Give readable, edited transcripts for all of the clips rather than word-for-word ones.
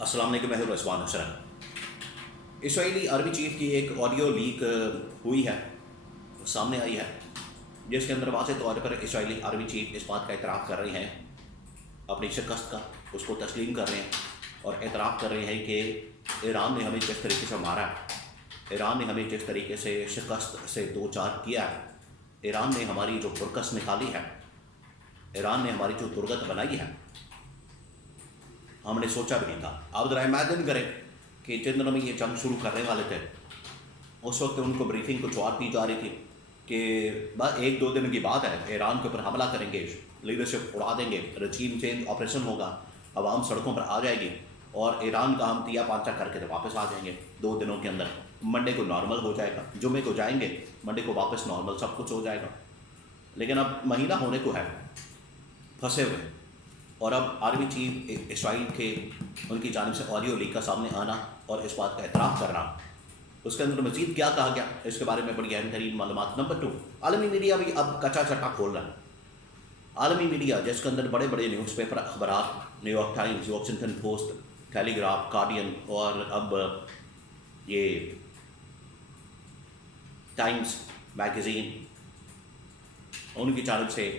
السلام علیکم، میں ہوں رضوان حسن۔ اسرائیلی آرمی چیف کی ایک آڈیو لیک ہوئی ہے، سامنے آئی ہے، جس کے اندر واضح طور پر اسرائیلی آرمی چیف اس بات کا اعتراف کر رہے ہیں، اپنی شکست کا اس کو تسلیم کر رہے ہیں اور اعتراف کر رہے ہیں کہ ایران نے ہمیں جس طریقے سے مارا ہے، ایران نے ہمیں جس طریقے سے شکست سے دو چار کیا ہے، ایران نے ہماری جو پرکس نکالی ہے، ایران نے ہماری جو ترگت بنائی ہے، ہم نے سوچا بھی نہیں تھا۔ آپ ذرا امیجن کریں کہ جن دنوں میں یہ جنگ شروع کرنے والے تھے، اس وقت ان کو بریفنگ کچھ اور دی جا رہی تھی کہ بس ایک دو دن کی بات ہے، ایران کے اوپر حملہ کریں گے، لیڈرشپ اڑا دیں گے، رجیم چینج آپریشن ہوگا، عوام سڑکوں پر آ جائے گی اور ایران کا ہم تیا پانچا کر کے تو واپس آ جائیں گے 2 دنوں کے اندر۔ منڈے کو نارمل ہو جائے گا، جمعے کو جائیں گے، منڈے کو واپس نارمل سب کچھ ہو جائے گا۔ لیکن اب مہینہ ہونے کو ہے، پھنسے ہوئے، اور اب آرمی چیف اسرائیل کے ان کی جانب سے آڈیو لیک کا سامنے آنا اور اس بات کا اعتراف کرنا، اس کے اندر مزید کیا کہا گیا اس کے بارے میں بڑی اہم ترین معلومات۔ نمبر 2، عالمی میڈیا بھی اب کچا چٹا کھول رہا ہے۔ عالمی میڈیا جس کے اندر بڑے بڑے نیوز پیپر اخبارات، New York Times, Washington Post, Telegraph, Guardian اور اب یہ ٹائمز میگزین، ان کی جانب سے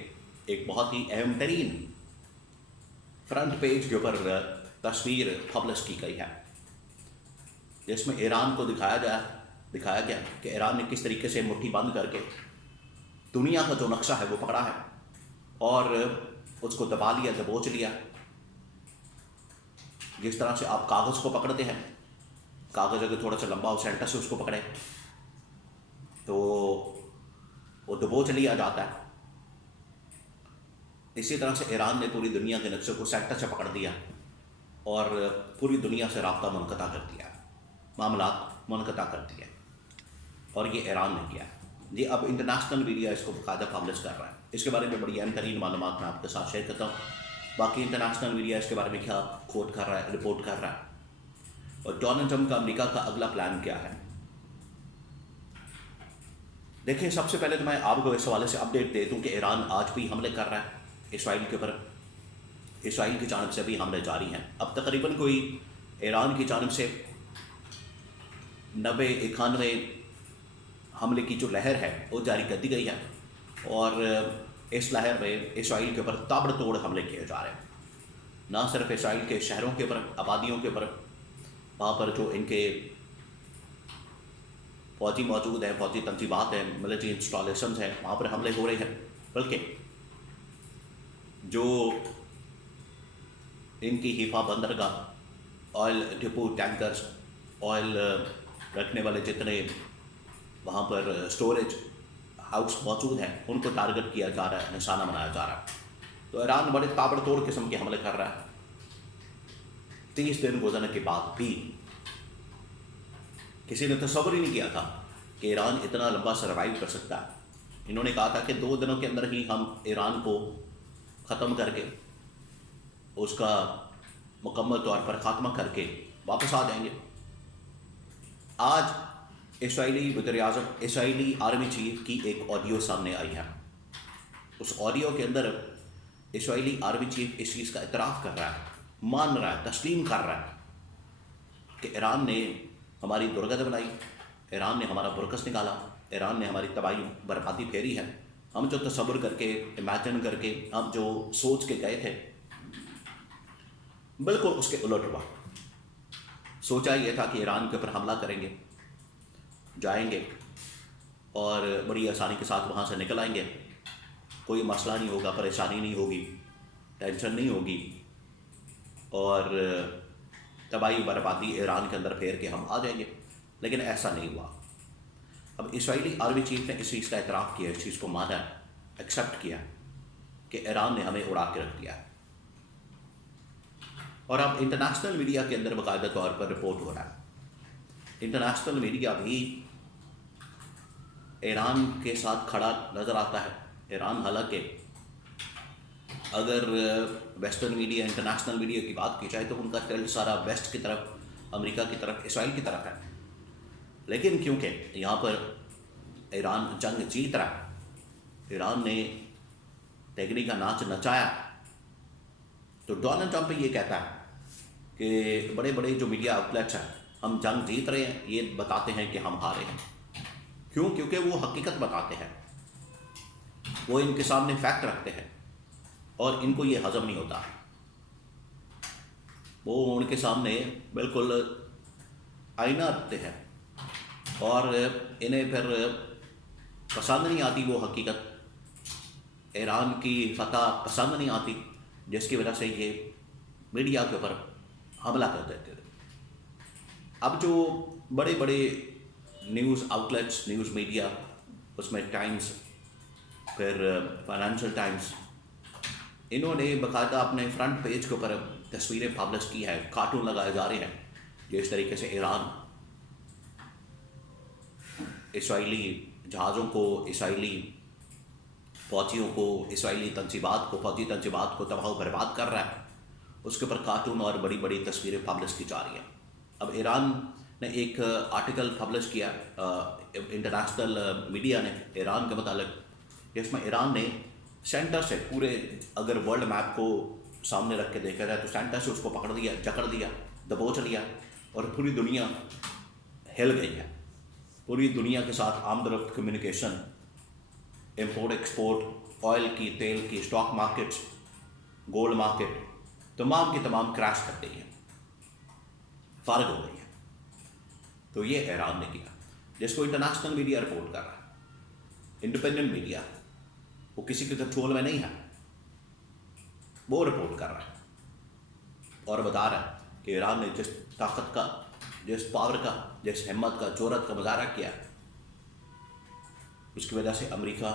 ایک بہت ہی اہم ترین فرنٹ پیج کے اوپر تصویر پبلش کی گئی ہے، جس میں ایران کو دکھایا گیا کہ ایران نے کس طریقے سے مٹھی بند کر کے دنیا کا جو نقشہ ہے وہ پکڑا ہے اور اس کو دبا لیا، دبوچ لیا۔ جس طرح سے آپ کاغذ کو پکڑتے ہیں، کاغذ اگر تھوڑا سا لمبا ہو، سینٹر سے اس کو پکڑے تو وہ دبوچ لیا جاتا ہے، اسی طرح سے ایران نے پوری دنیا کے نقشے کو سینٹر سے پکڑ دیا اور پوری دنیا سے رابطہ منقطع کر دیا، معاملات منقطع کر دیا، اور یہ ایران نے کیا۔ جی اب انٹرنیشنل میڈیا اس کو باقاعدہ پبلش کر رہا ہے۔ اس کے بارے میں بڑی اہم ترین معلومات میں آپ کے ساتھ شیئر کرتا ہوں۔ باقی انٹرنیشنل میڈیا اس کے بارے میں کیا کوٹ کر رہا ہے، رپورٹ کر رہا ہے، اور ڈونلڈ ٹرمپ کا امریکہ کا اگلا پلان کیا ہے۔ دیکھیں، سب سے پہلے تو میں آپ کو اس حوالے سے اپڈیٹ دے دوں کہ ایران آج بھی حملے کر رہا ہے اسرائیل کے اوپر، اسرائیل کی جانب سے بھی حملے جاری ہیں۔ اب تقریباً کوئی ایران کی جانب سے 90-91 حملے کی جو لہر ہے وہ جاری کر دی گئی ہے، اور اس لہر میں اسرائیل کے اوپر تابڑ توڑ حملے کیے جا رہے ہیں۔ نہ صرف اسرائیل کے شہروں کے اوپر، آبادیوں کے اوپر، وہاں پر جو ان کے فوجی موجود ہیں، فوجی تنظیمات ہیں، ملٹری انسٹالیشنز ہیں، وہاں پر حملے ہو رہے ہیں، بلکہ جو ان کی حفاظ بندرگاہ، آئل ڈپو، ٹینکرز، آئل رکھنے والے جتنے وہاں پر سٹوریج ہاؤس موجود ہیں، ان کو ٹارگٹ کیا جا رہا ہے، نشانہ بنایا جا رہا ہے۔ تو ایران بڑے تابڑ توڑ قسم کے حملے کر رہا ہے۔ 30 دن گزرنے کے بعد بھی کسی نے تصور ہی نہیں کیا تھا کہ ایران اتنا لمبا سروائیو کر سکتا ہے۔ انہوں نے کہا تھا کہ 2 دنوں کے اندر ہی ہم ایران کو ختم کر کے، اس کا مکمل طور پر خاتمہ کر کے واپس آ جائیں گے۔ آج اسرائیلی وزیراعظم، اسرائیلی آرمی چیف کی ایک آڈیو سامنے آئی ہے۔ اس آڈیو کے اندر اسرائیلی آرمی چیف اس چیز کا اعتراف کر رہا ہے، مان رہا ہے، تسلیم کر رہا ہے کہ ایران نے ہماری درگت بنائی، ایران نے ہمارا برکس نکالا، ایران نے ہماری تباہی بربادی پھیری ہے۔ ہم جو تصور کر کے، امیجن کر کے، ہم جو سوچ کے گئے تھے، بالکل اس کے الٹ ہوا۔ سوچا یہ تھا کہ ایران کے اوپر حملہ کریں گے، جائیں گے اور بڑی آسانی کے ساتھ وہاں سے نکل آئیں گے، کوئی مسئلہ نہیں ہوگا، پریشانی نہیں ہوگی، ٹینشن نہیں ہوگی، اور تباہی بربادی ایران کے اندر پھیر کے ہم آ جائیں گے۔ لیکن ایسا نہیں ہوا۔ اب اسرائیلی آرمی چیف نے اس چیز کا اعتراف کیا، اس چیز کو مانا، ایکسیپٹ کیا کہ ایران نے ہمیں اڑا کے رکھ دیا ہے، اور اب انٹرنیشنل میڈیا کے اندر باقاعدہ طور پر رپورٹ ہو رہا ہے۔ انٹرنیشنل میڈیا بھی ایران کے ساتھ کھڑا نظر آتا ہے۔ ایران حالانکہ اگر ویسٹرن میڈیا، انٹرنیشنل میڈیا کی بات کی جائے تو ان کا ٹلٹ سارا ویسٹ کی طرف، امریکہ کی طرف، اسرائیل کی طرف ہے، لیکن کیونکہ یہاں پر ایران جنگ جیت رہا ہے، ایران نے تیگری کا ناچ نچایا، تو ڈونلڈ ٹرمپ یہ کہتا ہے کہ بڑے بڑے جو میڈیا آؤٹلیٹس ہیں ہم جنگ جیت رہے ہیں یہ بتاتے ہیں کہ ہم ہارے ہیں. کیوں؟ کیونکہ وہ حقیقت بتاتے ہیں، وہ ان کے سامنے فیکٹ رکھتے ہیں اور ان کو یہ ہضم نہیں ہوتا. وہ ان کے سامنے بالکل آئینہ رکھتے ہیں اور انہیں پھر پسند نہیں آتی وہ حقیقت. ایران کی فتح پسند نہیں آتی، جس کی وجہ سے یہ میڈیا کے اوپر حملہ کر دیتے تھے. اب جو بڑے بڑے نیوز آؤٹلیٹس، نیوز میڈیا، اس میں ٹائمز، پھر فائنینشیل ٹائمز، انہوں نے باقاعدہ اپنے فرنٹ پیج کے اوپر تصویریں پبلش کی ہیں، کارٹون لگائے جا رہے ہیں جس طریقے سے ایران اسرائیلی جہازوں کو، اسرائیلی فوجیوں کو، اسرائیلی تنصیبات کو، فوجی تنصیبات کو تباہ و برباد کر رہا ہے. اس کے اوپر کارٹون اور بڑی بڑی تصویریں پبلش کی جا رہی ہیں. اب ایران نے ایک آرٹیکل پبلش کیا انٹرنیشنل میڈیا نے ایران کے متعلق، جس میں ایران نے سینٹر سے پورے، اگر ورلڈ میپ کو سامنے رکھ کے دیکھا جائے تو سینٹر سے اس کو پکڑ دیا، جکڑ دیا، دبوچ لیا اور پوری دنیا ہل گئی ہے. پوری دنیا کے ساتھ آمد و رفت، کمیونیکیشن، امپورٹ ایکسپورٹ، آئل کی، تیل کی، اسٹاک مارکیٹس، گولڈ مارکیٹ، تمام کی تمام کریش کر گئی ہیں، فارغ ہو گئی ہیں. تو یہ ایران نے کیا، جس کو انٹرنیشنل میڈیا رپورٹ کر رہا ہے. انڈیپینڈنٹ میڈیا، وہ کسی کے کنٹرول میں نہیں ہے، وہ رپورٹ کر رہا ہے اور بتا رہا ہے کہ ایران نے جس طاقت کا، جس پاور کا، جس ہمت کا، جرأت کا مظاہرہ کیا، اس کی وجہ سے امریکہ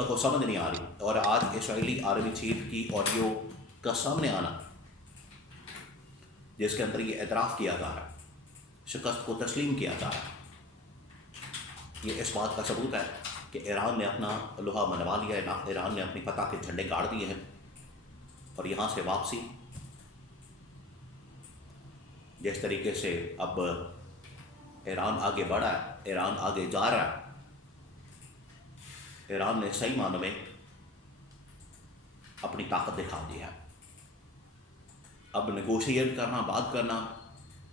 کو سمجھ نہیں آ رہی. اور آج اسرائیلی آرمی چیف کی آڈیو کا سامنے آنا، جس کے اندر یہ اعتراف کیا جا رہا ہے، شکست کو تسلیم کیا جا رہا ہے، یہ اس بات کا ثبوت ہے کہ ایران نے اپنا لوہا منوا لیا ہے، ایران نے اپنی فتح کے جھنڈے گاڑ دیے ہیں. اور یہاں سے واپسی، جس طریقے سے اب ایران آگے بڑھا ہے، ایران آگے جا رہا ہے، ایران نے صحیح معنوں میں اپنی طاقت دکھا دی ہے. اب نیگوشیٹ کرنا، بات کرنا،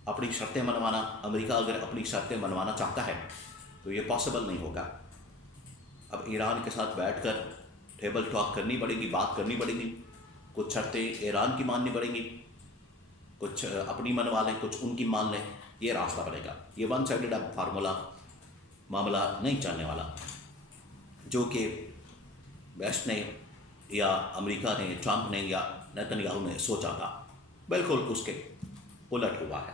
اپنی شرطیں منوانا، امریکہ اگر اپنی شرطیں منوانا چاہتا ہے تو یہ پاسبل نہیں ہوگا. اب ایران کے ساتھ بیٹھ کر ٹیبل ٹاک کرنی پڑے گی، بات کرنی پڑے گی. کچھ شرطیں ایران کی ماننی پڑیں گی، کچھ اپنی منوا لیں، کچھ ان کی مان لیں. یہ راستہ بنے گا. یہ ون سائیڈڈ اب فارمولا، معاملہ نہیں چلنے والا، جو کہ ویسٹ نے یا امریکہ نے، ٹرمپ نے یا نیتن یاہو نے سوچا تھا. بالکل اس کے الٹ ہوا ہے.